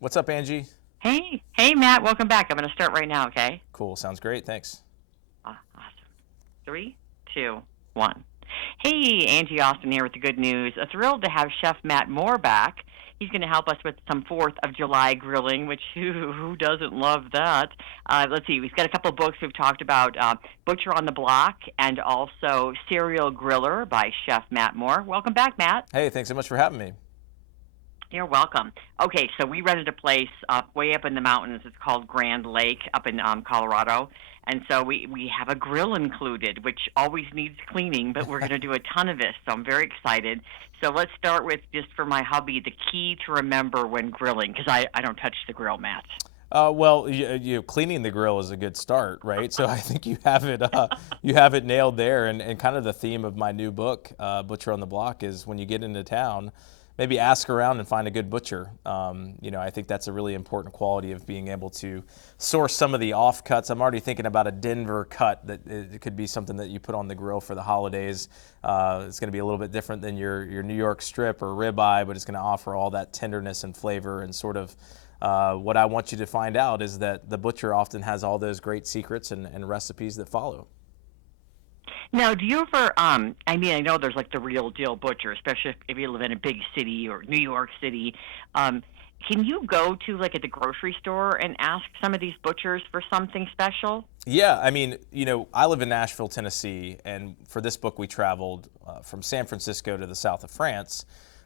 What's up, Angie? Hey, Matt. Welcome back. I'm going to start right now. Okay. Cool. Sounds great. Thanks. Awesome. Three, two, one. Hey, Angie Austin here with the good news. Thrilled to have Chef Matt Moore back. He's going to help us with some 4th of July grilling, which who doesn't love that? Let's see. We've got a couple of books we've talked about: Butcher on the Block and also Serial Griller by Chef Matt Moore. Welcome back, Matt. Hey, thanks so much for having me. You're welcome. Okay, so we rented a place way up in the mountains. It's called Grand Lake up in Colorado. And so we have a grill included, which always needs cleaning, but we're going to do a ton of this. So I'm very excited. So let's start with, just for my hubby, the key to remember when grilling, because I don't touch the grill, Matt. Well, cleaning the grill is a good start, right? So I think you have it nailed there. And kind of the theme of my new book, Butcher on the Block, is when you get into town, maybe ask around and find a good butcher. I think that's a really important quality of being able to source some of the offcuts. I'm already thinking about a Denver cut that it could be something that you put on the grill for the holidays. It's going to be a little bit different than your New York strip or ribeye, but it's going to offer all that tenderness and flavor. And sort of what I want you to find out is that the butcher often has all those great secrets and recipes that follow. Now, do you ever, I know there's like the real deal butcher, especially if you live in a big city or New York City. Can you go to like at the grocery store and ask some of these butchers for something special? Yeah, I live in Nashville, Tennessee, and for this book we traveled from San Francisco to the south of France.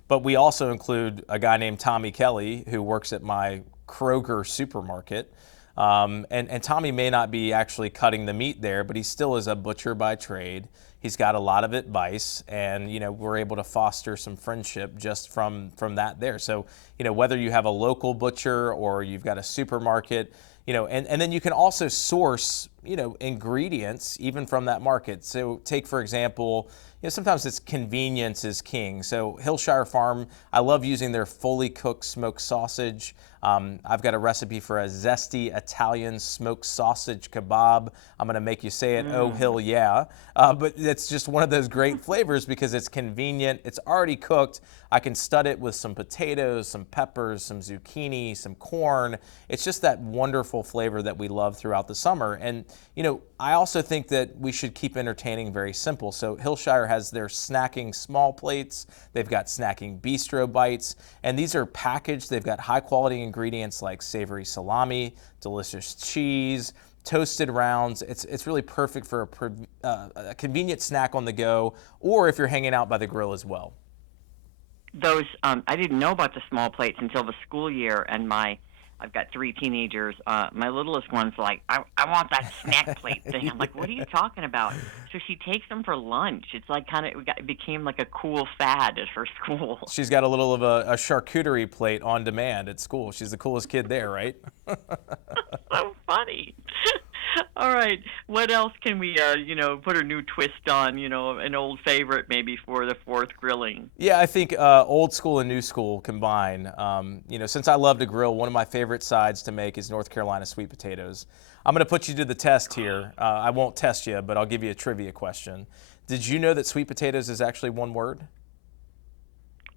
But we also include a guy named Tommy Kelly who works at my Kroger supermarket. And Tommy may not be actually cutting the meat there, but he still is a butcher by trade. He's got a lot of advice, and we're able to foster some friendship just from that there. So whether you have a local butcher or you've got a supermarket, and then you can also source ingredients even from that market. So take, for example, sometimes it's convenience is king. So Hillshire Farm, I love using their fully cooked smoked sausage. I've got a recipe for a zesty Italian smoked sausage kebab. I'm going to make you say it, oh, hill yeah. But it's just one of those great flavors because it's convenient. It's already cooked. I can stud it with some potatoes, some peppers, some zucchini, some corn. It's just that wonderful flavor that we love throughout the summer. And, I also think that we should keep entertaining very simple. So Hillshire has their snacking small plates. They've got snacking bistro bites. And these are packaged. They've got high quality ingredients like savory salami, delicious cheese, toasted rounds. It's really perfect for a convenient snack on the go, or if you're hanging out by the grill as well. Those I didn't know about the small plates until the school year, and I've got 3 teenagers. My littlest one's like, I want that snack plate thing. I'm like, what are you talking about? So she takes them for lunch. It's like it became like a cool fad at her school. She's got a little of a charcuterie plate on demand at school. She's the coolest kid there, right? So funny. All right. What else can we, put a new twist on, an old favorite maybe for the 4th grilling? Yeah, I think old school and new school combine. Since I love to grill, one of my favorite sides to make is North Carolina sweet potatoes. I'm going to put you to the test here. I won't test you, but I'll give you a trivia question. Did you know that sweet potatoes is actually one word?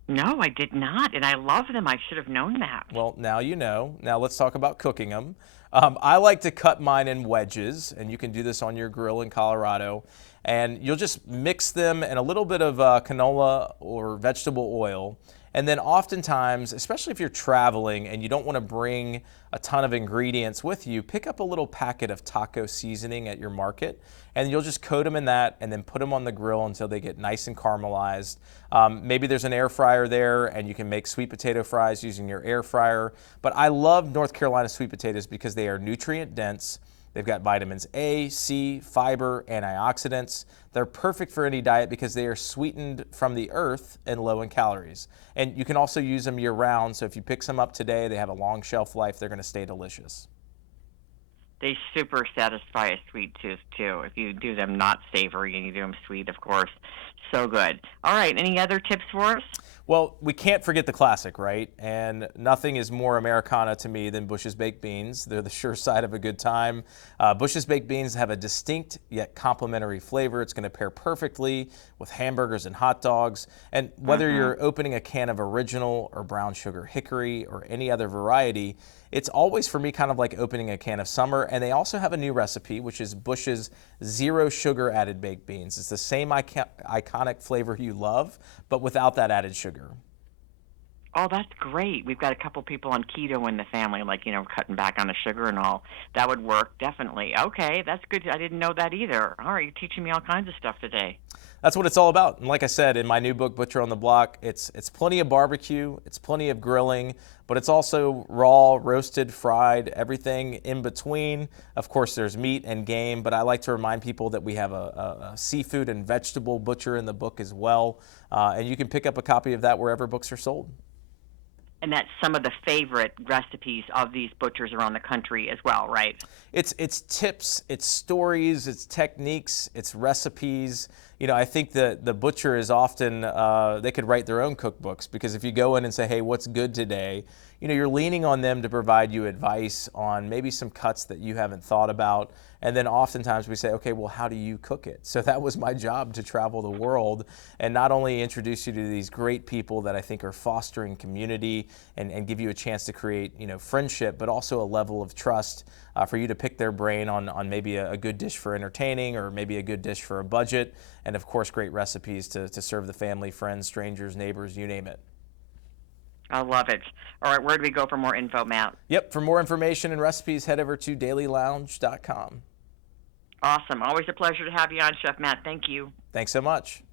No, I did not, and I love them. I should have known that. Well, now you know. Now let's talk about cooking them. I like to cut mine in wedges, and you can do this on your grill in Colorado. And you'll just mix them in a little bit of canola or vegetable oil. And then oftentimes, especially if you're traveling and you don't want to bring a ton of ingredients with you, pick up a little packet of taco seasoning at your market, and you'll just coat them in that and then put them on the grill until they get nice and caramelized. Maybe there's an air fryer there and you can make sweet potato fries using your air fryer. But I love North Carolina sweet potatoes because they are nutrient dense. They've got vitamins A, C, fiber, antioxidants. They're perfect for any diet because they are sweetened from the earth and low in calories. And you can also use them year round. So if you pick some up today, they have a long shelf life. They're going to stay delicious. They super satisfy a sweet tooth, too. If you do them not savory and you do them sweet, of course. So good. All right. Any other tips for us? Well, we can't forget the classic, right? And nothing is more Americana to me than Bush's Baked Beans. They're the sure side of a good time. Bush's Baked Beans have a distinct yet complementary flavor. It's going to pair perfectly with hamburgers and hot dogs. And whether you're opening a can of original or brown sugar hickory or any other variety, it's always for me kind of like opening a can of summer. And they also have a new recipe, which is Bush's zero sugar added baked beans. It's the same iconic flavor you love, but without that added sugar. Oh, that's great. We've got a couple people on keto in the family, like, cutting back on the sugar and all. That would work, definitely. Okay, that's good. I didn't know that either. All right, you're teaching me all kinds of stuff today. That's what it's all about. And like I said, in my new book, Butcher on the Block, it's plenty of barbecue, it's plenty of grilling, but it's also raw, roasted, fried, everything in between. Of course, there's meat and game, but I like to remind people that we have a seafood and vegetable butcher in the book as well. And you can pick up a copy of that wherever books are sold. And that's some of the favorite recipes of these butchers around the country as well, right? It's tips, it's stories, it's techniques, it's recipes. I think that the butcher is often, they could write their own cookbooks, because if you go in and say, hey, what's good today? You're leaning on them to provide you advice on maybe some cuts that you haven't thought about. And then oftentimes we say, okay, well, how do you cook it? So that was my job, to travel the world and not only introduce you to these great people that I think are fostering community and give you a chance to create, friendship, but also a level of trust for you to pick their brain on maybe a good dish for entertaining, or maybe a good dish for a budget. And of course, great recipes to serve the family, friends, strangers, neighbors, you name it. I love it. All right, where do we go for more info, Matt? Yep, for more information and recipes, head over to dailylounge.com. Awesome. Always a pleasure to have you on, Chef Matt. Thank you. Thanks so much.